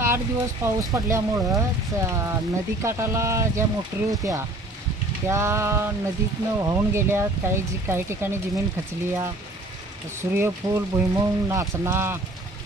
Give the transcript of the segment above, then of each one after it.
आठ दिवस पाऊस पडल्यामुळं नदीकाठाला ज्या मोटरी होत्या त्या नदीतनं वाहून गेल्या काही जी काही ठिकाणी जमीन खचली या सूर्यफूल भुईमुंग नाचना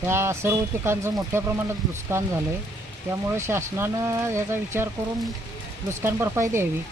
त्या सर्व पिकांचं मोठ्या प्रमाणात नुकसान झालं आहे त्यामुळं शासनानं याचा विचार करून नुकसान भरपाई द्यावी